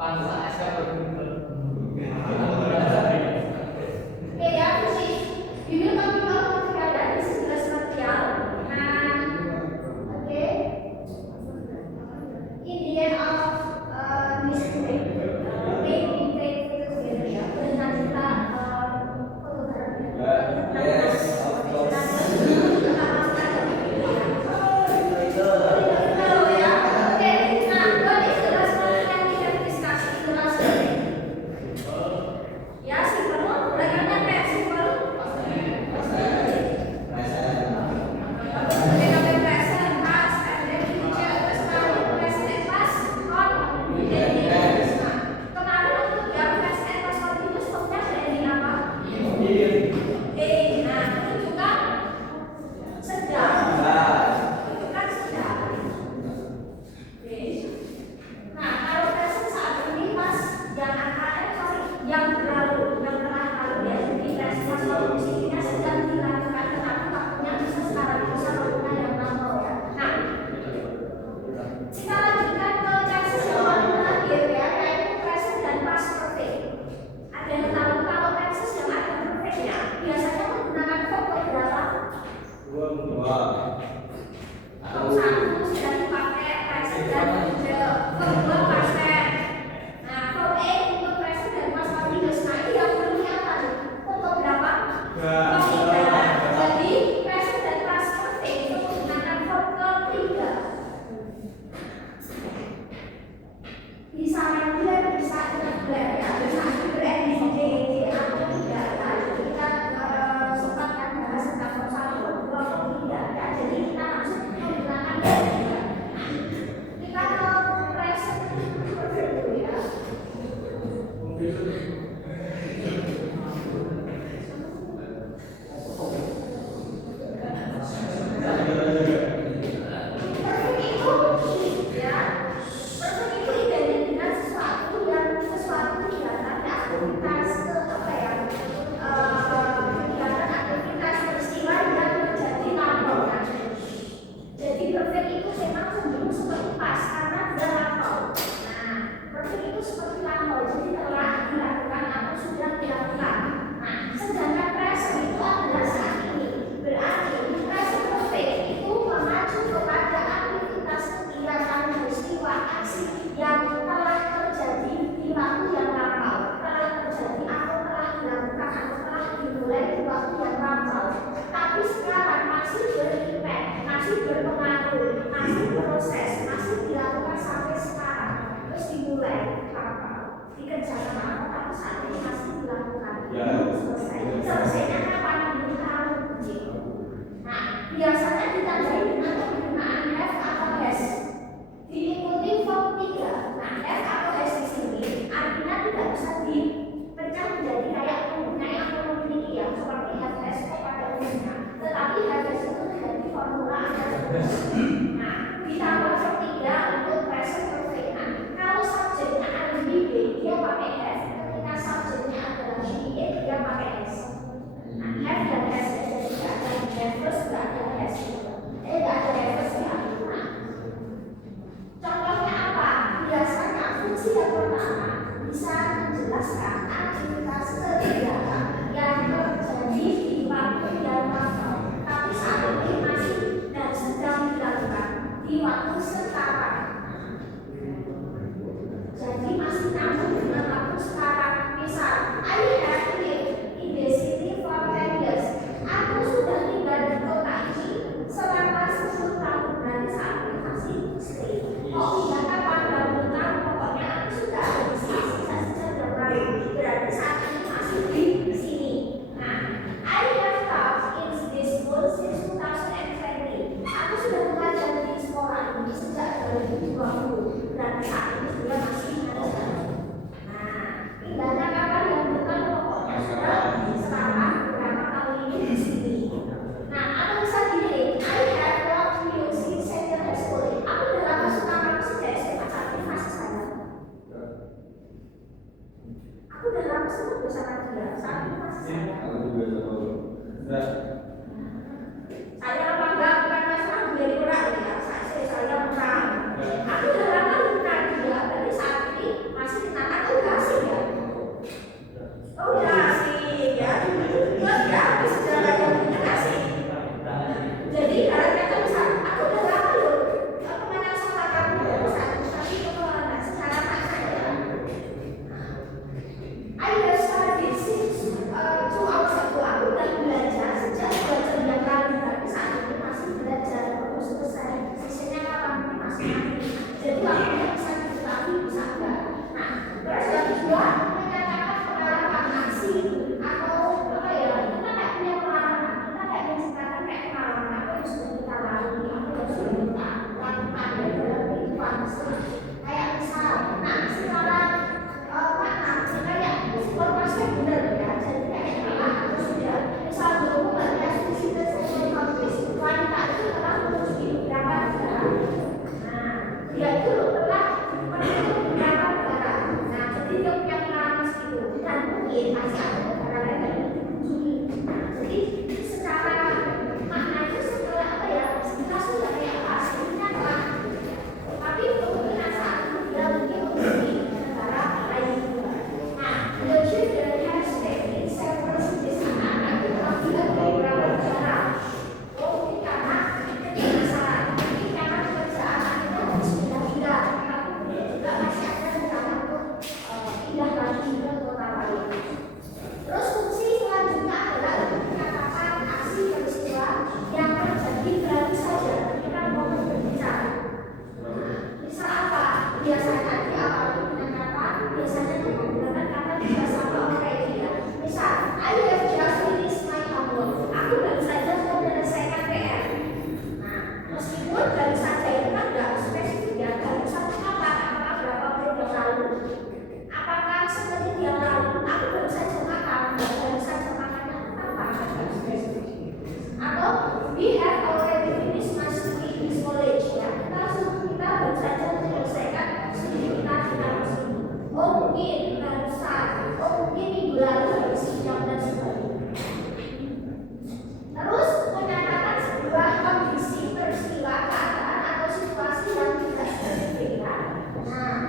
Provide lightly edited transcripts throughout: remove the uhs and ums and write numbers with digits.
Oke ya, fisik. We will talk about material. This is jelas material. Nah, oke. In the end of this break, we take photo together ya. Dan kita foto bareng. Yes, of course. Biasanya ditandai dengan penggunaan have atau has. Diikuti form 3. Nah, have atau has di sini artinya tidak bisa dipecah menjadi kayak penggunaan yang memiliki yang seperti have has pada umumnya. Tetapi have has itu menjadi formula ada. Nah, ditambah form 3 untuk present perfect. Nah, kalau subjeknya ada di B, dia pakai have. Ketika subjeknya adalah she, dia pakai has. Nah, have dan has jadi tidak ada have terus tidak ada has. Tidak ada has ya. Nah, contohnya apa? Biasanya fungsi yang pertama bisa menjelaskan aktivitas kegiatan yang terjadi di waktu yang lampau, tapi saat ini masih dan sedang dilakukan. Kayak misal, nah secara makna kayak formasi benar ya. Jadi kayak apa? Sudah misal dulu mbaknya sudah seksual habis wanita itu telah memiliki beberapa negara. Nah, dia itu telah memiliki beberapa negara. Nah, jadi dia punya pengalaman itu dan mungkin masih ada negara lain yang dikunjungi. Jadi secara makna itu setelah apa ya? Kita sudah kayak apa? Sebenarnya adalah tapi kemungkinan saat itu dia mungkin menjadi negara lain juga. Nah, the children have stayed in several cities. Anak-anak itu telah tinggal di beberapa negara. Oh, mungkin karena masalah, mungkin karena pekerjaan akhirnya harus pindah-pindah. Tapi mungkin juga masih ada rencana untuk pindah lagi ke kota lain. Terus fungsi selanjutnya adalah untuk menyatakan aksi peristiwa yang terjadi berarti saja kita mau berbicara. Misal apa? Biasanya diawali dengan kata, biasanya menggunakan kata tidak sama already ya. Misal, I have just finished my homework. Aku baru saja menyelesaikan PR. Nah, meskipun baru saja itu kan nggak spesifik ya, baru saja kapan? Apakah berapa menit yang lalu? Apakah semenit yang lalu? Aku baru saja makan, baru saja makannya apa? Nggak spesifik. Atau we have already finished my study in this college ya. Kita baru saja menyelesaikan studi kita di kampus ini. Oh mungkin barusan, oh mungkin minggu lalu habis sidang dan sebagainya. Terus menyatakan sebuah kondisi peristiwa keadaan atau situasi yang tidak spesifik ya. Nah,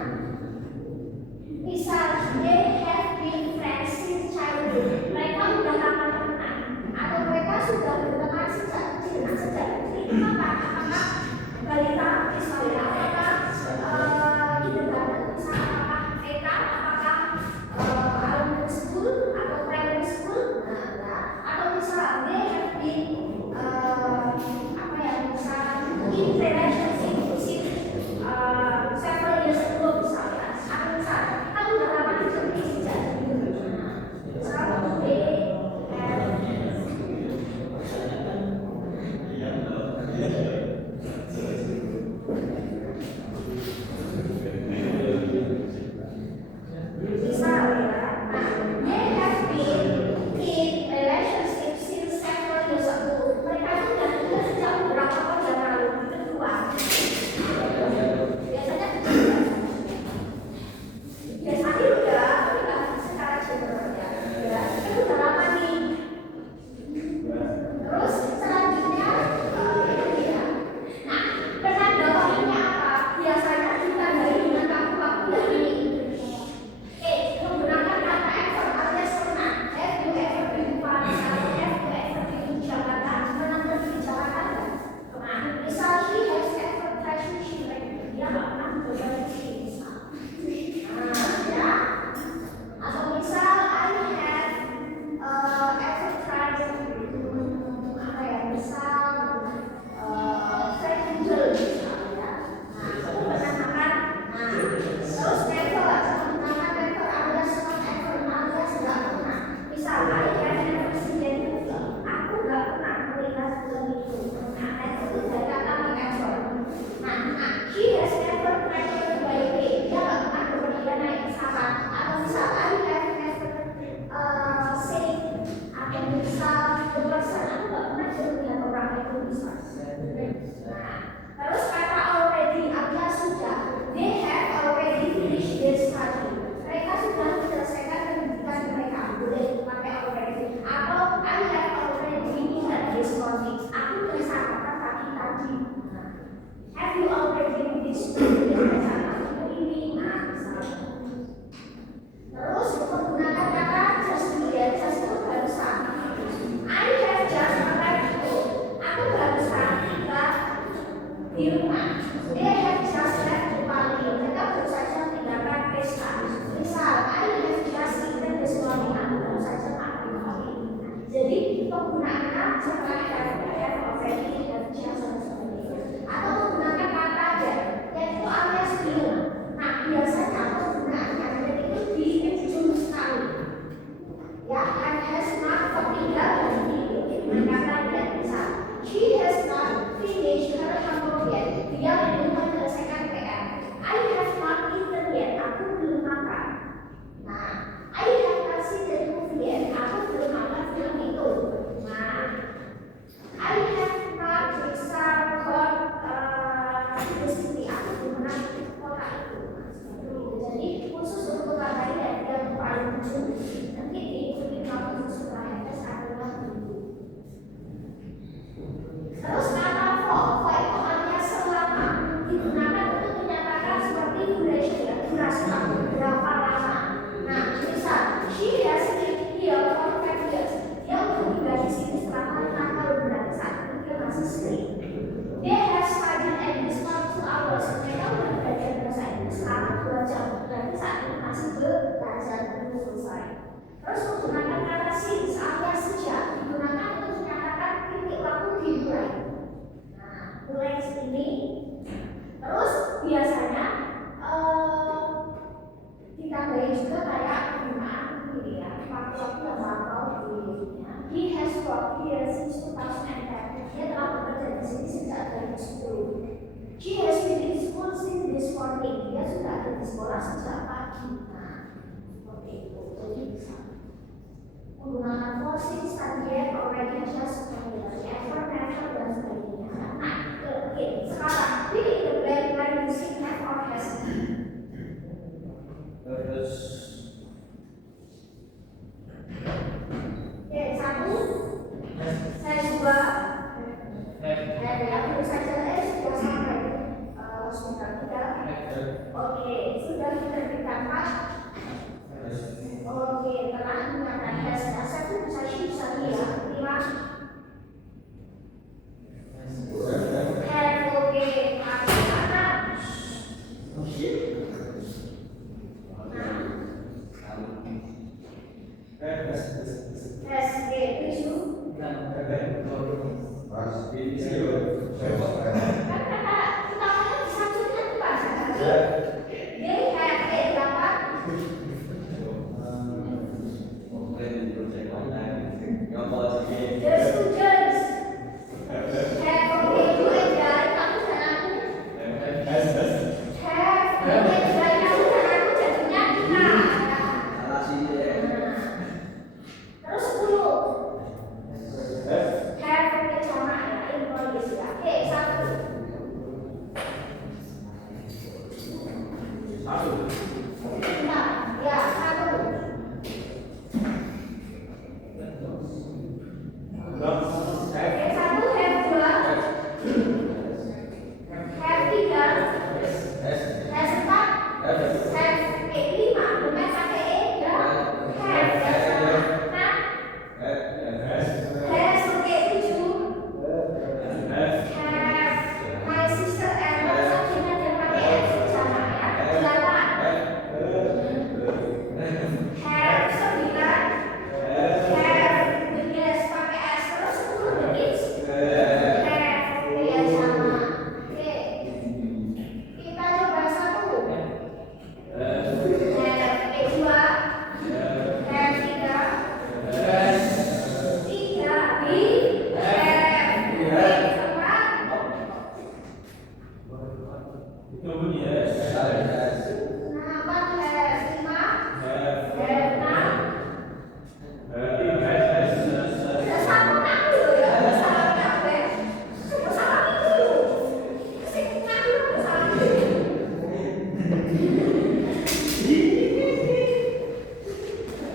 misal they have been friends since childhood. Mereka sudah lama teman atau mereka sudah berteman sejak kecil. Nah, sejak kecil itu apa? Apakah balita misalnya, apakah kindergarten misalnya, apakah TK, apakah elementary school atau primary school? Nah, atau misalnya they have been apa ya, misalnya in relationship since several years ago misalnya. Atau misalnya kita udah lama di sejak dulu. Misalnya they have misal ya, they have been in relationship since several years ago. Mereka sudah tinggal sejak beberapa tahun yang lalu. Kedua, biasanya udah secara general ya. Itu udah lama nih. Terus selanjutnya ini ya. Nah, penanda waktunya apa? Biasanya ditandai dengan waktu yang ini. Menggunakan kata effort alias pernah. Have you ever been to Paris atau have you ever been to Jakarta? Pernah pergi ke Jakarta nggak? Nah, misal she has ever tried sushi, dia nggak pernah mencoba sushi misal. Nah, ya. Atau misal I have ever tried apa ya? Misal fried noodle misalnya. Nah, aku pernah makan. Nah, terus never menggunakan never alias not ever alias nggak pernah. Misal I have never seen that movie. Aku nggak pernah melihat film itu. Nah, never itu dari kata never. Nah, she has never traveled by plane. Dia nggak pernah berpergian naik pesawat. Atau misal I have never seen atau misal the person, aku nggak pernah melihat orang itu misal. Nah, terus kata already alias sudah. They have already finished their study. Mereka sudah menyelesaikan pendidikan mereka. Boleh dipakai already. Atau I have already eaten this morning. Aku sudah sarapan pagi tadi. Have you already eaten this morning? Ini. Nah, misalnya. Terus menggunakan kata just ya, just itu barusan. I have just arrived home. Aku barusan tiba di rumah. They have just left the party. Mereka baru saja meninggalkan pesta. Misal, I have just eaten this morning. Aku baru saja makan pagi. Jadi penggunaannya setelah have already, have just dan sebagainya. Atau menggunakan kata that, yaitu alias belum. Nah, biasanya penggunaannya that itu di ujung sekali. Ya, and has not tertinggal dan tidak mengatakan that misal she has not finished her homework yet. Dia belum menyelesaikan PR. morning. Dia sudah ada di sekolah sejak pagi. Nah, seperti itu. Jadi bisa menggunakan for since tadi ya, already, just, ever, never, dan sebagainya. Nah, oke. Sekarang fill in the blank by using have or has. Oke, satu. Saya juga ya, tentu saja sudah sampai sudah tidak. Oke, sudah diterbitkan Pak. Oke, telah menggunakan has. Satu bisa ya, 5. Have, oke, mana? Has, oke, 7. Kan kata utamanya disatukan Pak. They have, 8. The students have, oke, you enjoy, kamu dan aku. Have, you enjoy, kamu dan aku jadinya kita. Terus 10. Have, oke, jamak ya, employees ya. Oke, 1. Bentar, ya, 1. Oke, 1, have 2. Have 3. Have 4. Have 5. Bukan pakai ya. Have ya, sama. 6. Has, oke, 7. Have my sister and subjeknya dia pakai S sama ya. 8. Have 9. Have the guest pakai S terus 10 the kids. Have, oke ya, sama. Oke, kita coba 1. Have 2. Have 3. 3. B. Have 4. Itu bunyi ya. Nah, 4 have 5. Have 6. Bisa sama aku loh ya, bisa sama aku ya. Sama itu. Sing ngaku sama aku.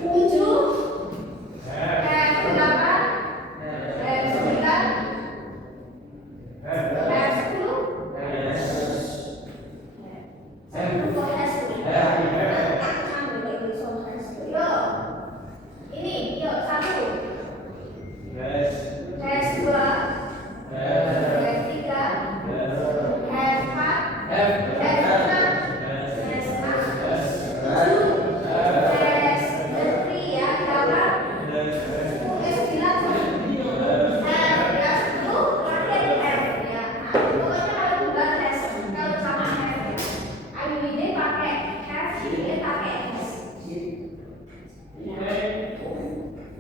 7. Have 8. Have 9. Have 10. Ini, yuk, 1. Have 2. Have 3. Have 4. Have 6. Have 7. Have 3 ya, 8. Have 9. Have ya, 10. Terakhir have ya. Nah, pokoknya kalau bukan has, kalau sama have ya. IUD pakai have, IUD pakai has.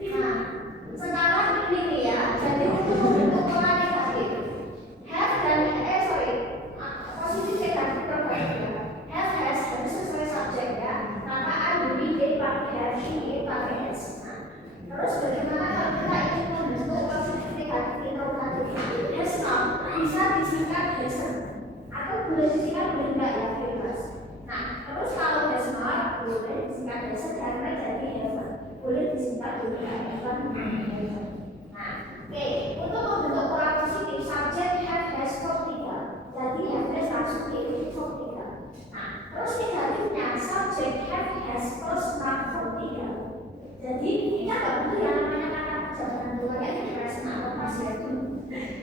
Nah, sekarang ini nih ya, jadi untuk membentuk pola negatif, have dan positif negatif terbalik ya. Have, has harus sesuai subjek ya. Maka IUD pakai have, IUD pakai has. Nah, terus bagaimana kalau kita ingin membentuk positif negatif interrogatif? Has not bisa disingkat hasn't atau boleh disingkat boleh enggak ya, bebas. Nah, terus kalau has not boleh disingkat hasn't karena jadi haven't. Boleh disingkat juga haven't. Nah, oke, untuk membentuk pola positif subjek have, has, verb 3. Jadi have, has langsung diikuti verb 3. Nah, terus negatifnya subjek have, has, plus not verb 3. Jadi kita nggak butuh yang namanya kata jawaban dua yang present atau past ya itu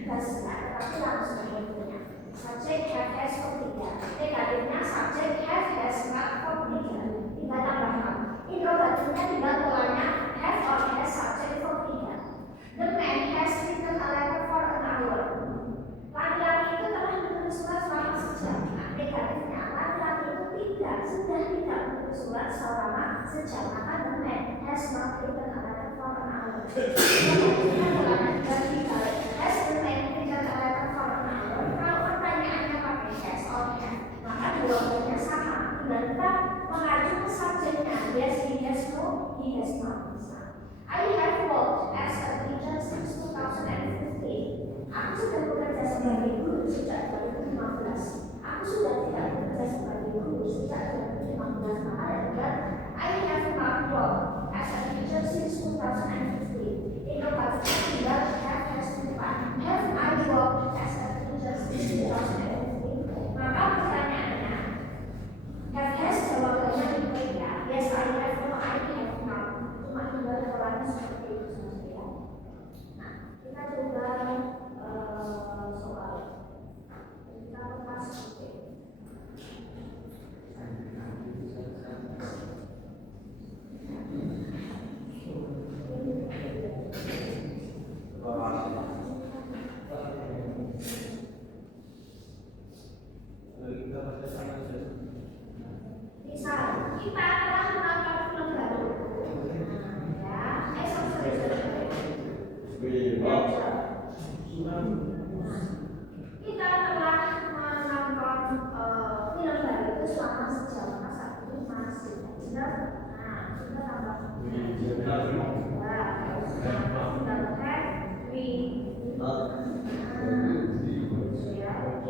gas ya, tapi langsung punya subjek have, has, verb 3. Negatifnya subjek have, has, not verb 3. Tinggal tambahkan. Interrogatifnya tinggal polanya have or has subjek verb 3. The man has written a letter for an hour.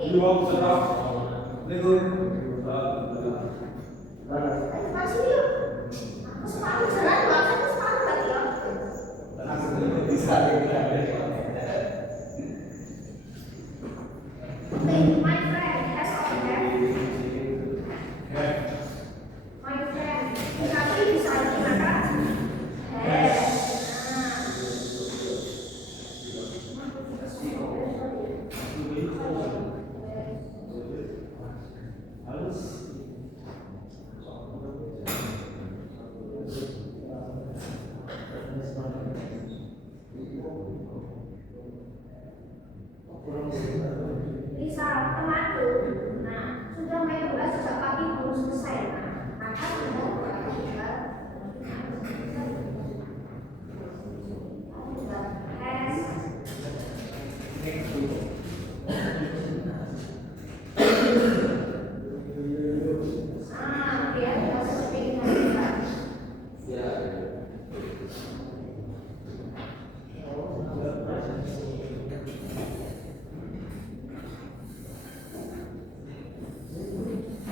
You want to stop? Masih yuk. Aku separuh jalan, aku separuh lagi ya. My friend has over there. My friend, tapi bisa digunakan has. Bisa temanku, nah sudah main bola sejak pagi belum selesai, maka sudah has. Dia tidak seperti ini.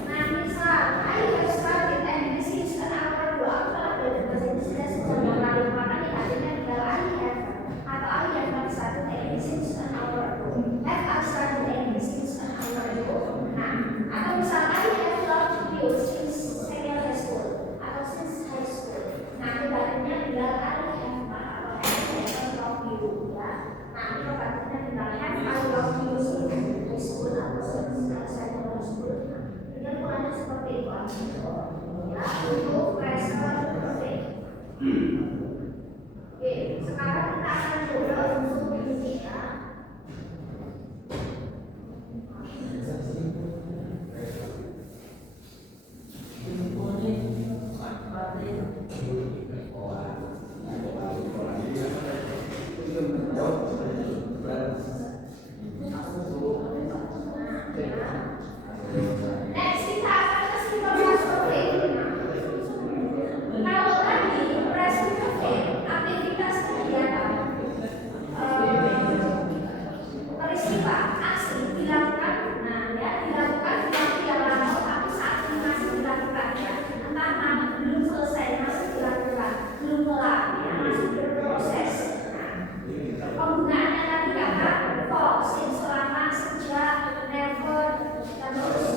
Nah, misal, I have started and this is an hour ago. Aku telah belajar bahasa Indonesia sejak yang lalu. Maka artinya adalah I have atau I have not started and this is an hour ago. Have I started and this is an hour ago. Nah, atau misal I have loved you since secondary school atau since high school. Nah, artinya adalah I have atau have loved you ya. Nah, itu artinya adalah have I loved you since high school atau since secondary school. Dia bukannya seperti itu ya, untuk present perfect. Oke, sekarang kita akan coba untuk ini ya. Next kita akan ke simple past perfect. Kalau tadi present perfect aktivitas kegiatan peristiwa aksi dilakukan, nah ya dilakukan di waktu yang lama tapi saat ini masih dilakukan ya, entah belum selesai masih dilakukan, belum kelar ya, masih berproses. Nah, penggunaannya tadi kata for, since, selama, sejak, never, terus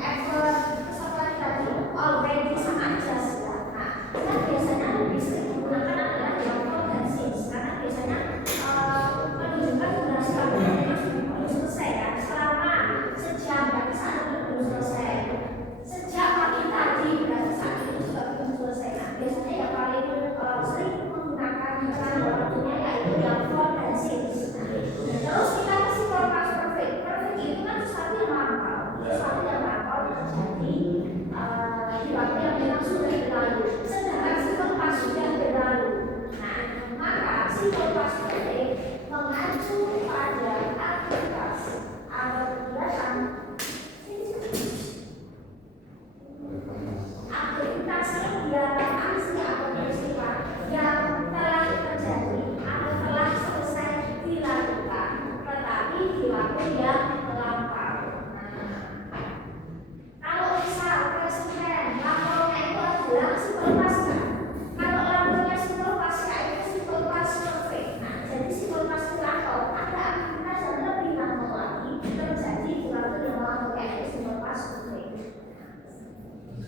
ever, satu lagi tadi already sama aja ya. Nah, kita biasanya lebih sering menggunakan adalah yang for dan since karena biasanya menunjukkan durasi waktu yang masih belum selesai ya. Selama, sejak, berarti saat ini belum selesai. Sejak pagi tadi berarti saat ini juga belum selesai. Nah, biasanya yang paling sering menggunakan tanda waktunya yaitu yang for dan since. Terus kita ke simple past perfect. Perfect itu kan sesuatu yang lampau, sesuatu yang lampau terjadi di waktu yang memang sudah berlalu. Sedangkan simple past sudah berlalu. Nah, maka simple past perfect mengacu pada aktivitas atau kegiatan aksi atau peristiwa yang telah terjadi atau telah selesai dilakukan, tetapi di waktu yang lampau. Kalau misal present lampaunya itu adalah simple past kan? Kalau lampaunya simple past itu simple past perfect. Nah, jadi simple past itu lampau, ada aktivitas yang lebih lampau lagi terjadi di waktu yang lampau yaitu simple past perfect.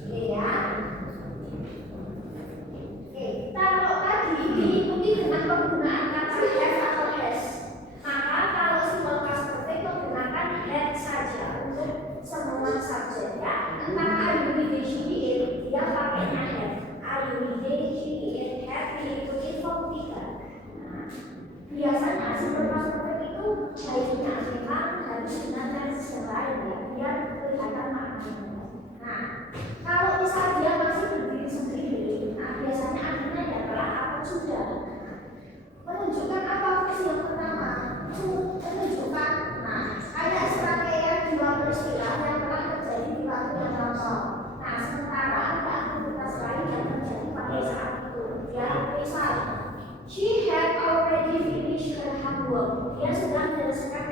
Iya. Kalau tadi diikuti dengan penggunaan kata have atau has, maka kalau simple past perfect menggunakan had saja untuk semua subjek ya. Entah are you reading, she eat, dia pakainya have. Are you reading, she eat, have diikuti form 3. Nah, biasanya simple past perfect itu baiknya memang harus dengan tense yang lain ya, biar kelihatan maknanya. Nah, kalau misal dia masih berdiri sendiri, nah biasanya artinya adalah apa sudah. Menunjukkan apa fungsi yang pertama? Menunjukkan, nah kayak serangkaian dua peristiwa yang telah terjadi di waktu yang lampau. Nah, sementara ada aktivitas lain yang terjadi pada saat itu. Ya, misal, she had already finished her homework. Dia sudah menyelesaikan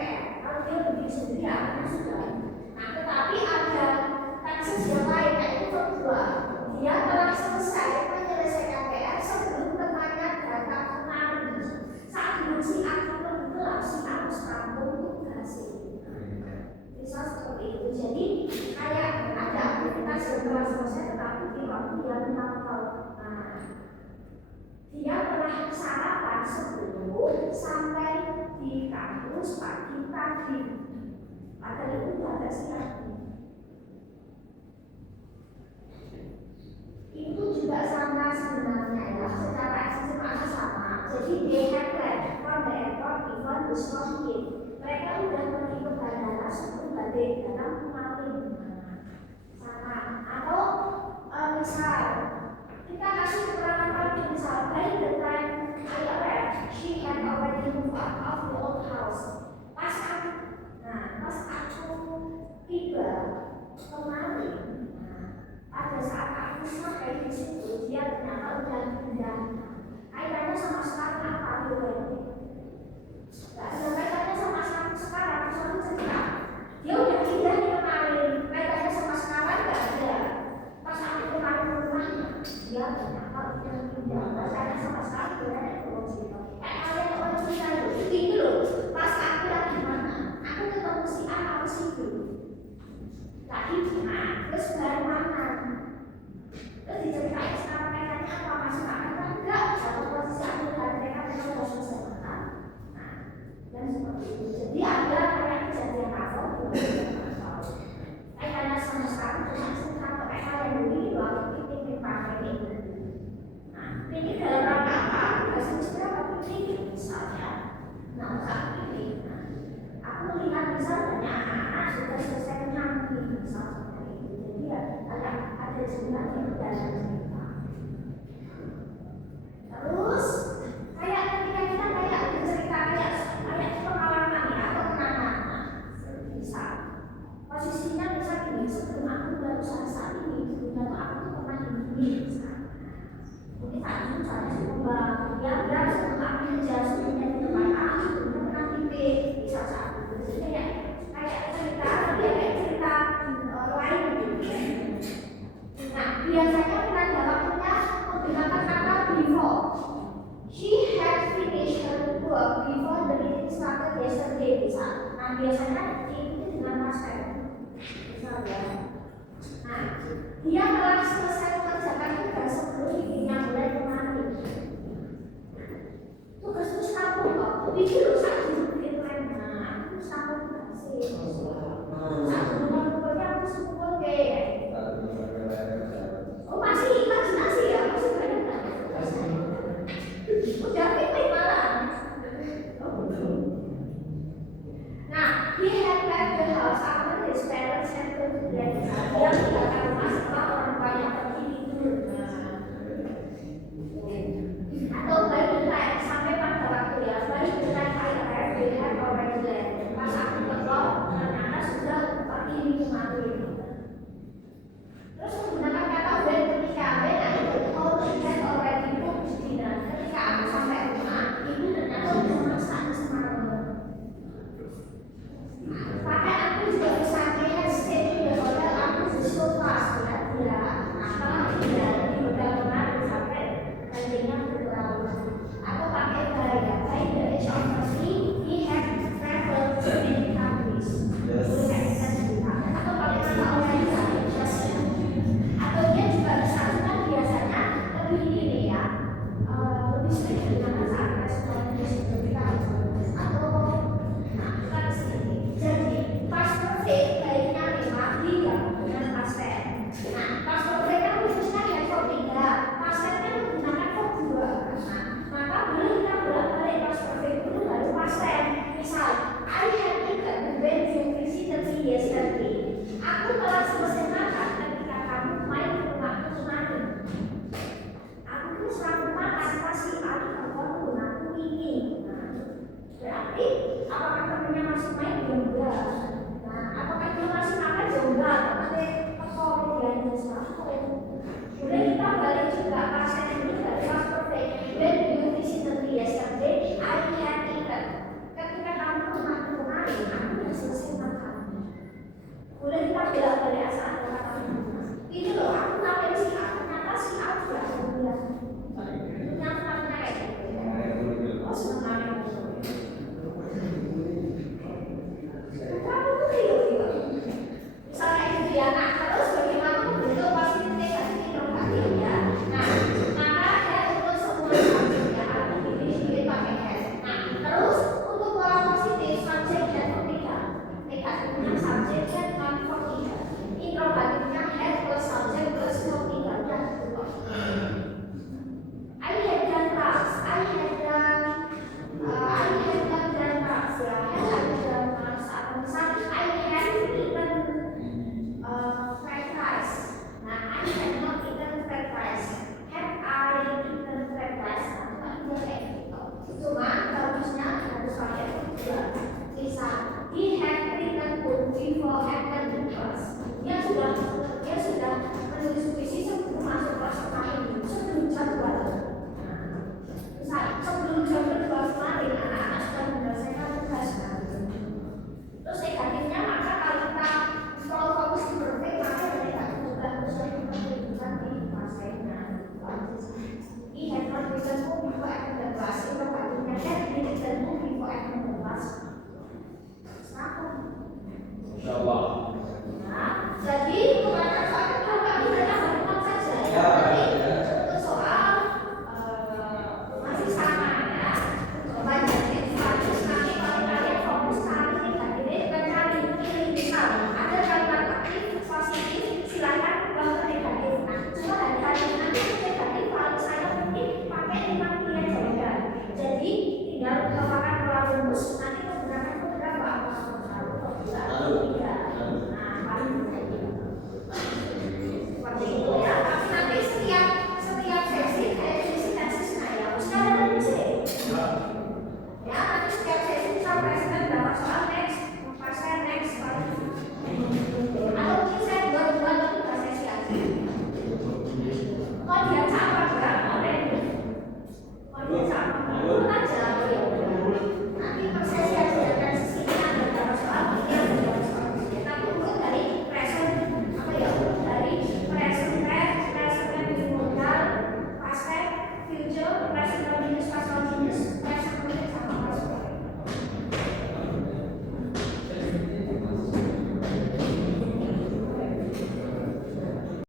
berarti dalam kemarin sama atau misal kita kasih keterangan lagi misal by the time I arrived she had already moved out of the old house. Pas aku tiba kemarin, pada saat aku sampai di situ dia ternyata udah pindah. Kaitannya sama sekarang apa gitu? Gak ada kaitannya sama sekarang, soalnya cerita dia udah pindah nih kemarin. Kaitannya sama sekarang gak ada. Pas aku kemarin ke rumahnya, dia ternyata udah pindah. Kaitannya sama sekarang sebenarnya belum cerita. Kayak kalian orang cerita itu gitu loh. Pas aku lagi mana, aku ketemu si A atau si B. Lagi di mana? Terus baru mana? Terus diceritain sekarang kaitannya apa? Masih makan kan? Enggak. Satu posisi aku dan mereka sudah selesai makan. Dan seperti itu. Jadi ada kayak kejadian apa? Kaitannya sama sekarang cuma sekarang pakai hal yang begini loh. Ini pakai ini. Nah, ini dalam rangka apa? Bahasa Indonesia apa ini? Misalnya, saat ini, aku melihat misalnya anak-anak sudah selesai menyanyi misalnya itu. Jadi ada jumlah yang dalam cerita. Terus kayak ketika kita kayak bercerita kayak pengalaman ya atau kenangan, bisa posisinya bisa gini, sebelum aku baru saat ini sebelum aku tuh pernah ini misalnya. Mungkin tadi misalnya coba yang sebelum aku kerja sebelumnya di tempat aku sebelumnya pernah tipe bisa satu. Jadi kayak cerita dia kayak cerita lain gitu. Nah, biasanya penanda waktunya menggunakan kata before. She had finished her work before the meeting started yesterday. Nah, biasanya diikuti dengan past tense. Misalnya, nah, dia telah selesai mengerjakan tugas sebelum meetingnya mulai kemarin. Tugas itu sambung kok. Bikin loh satu deadline. Nah, aku sambung sih. Satu bulan aku sambung kayak. Oh masih imajinasi ya, masih banyak kan? Udah pilih malah. Nah, he had left the house after his parents had gone to bed. Dia meninggalkan rumah setelah orang tuanya pergi tidur. Atau by the time sampai pada waktu ya, by the time I arrived, they had already left. Pas aku keluar, ternyata sudah pergi kemarin. Terus menggunakan kata when ketika itu all she had already cooked dinner. Ketika aku sampai rumah, ibu ternyata sudah masak semalam. Pakai aku juga bisa kayak stay di hotel, aku so fast ya dia. Nah, Insyaallah. Nah, jadi pembahasan soal gampang ini hanya gampang saja ya. Jadi untuk soal masih sama ya. Coba jadi fokus nanti kalau kalian fokus cari ini bukan cari pilih misal ada kalimat aktif positif silakan buang ke negatif. Nah, cuma hari nanti negatif kalau saya mungkin pakai 5 pilihan jawaban. Jadi tinggal melakukan pola rumus nanti menggunakan beberapa seperti itu ya. Tapi nanti setiap sesi kayak sesi dan sesi ya. Sekarang ada sesi. Ya, nanti setiap sesi sampai berapa soal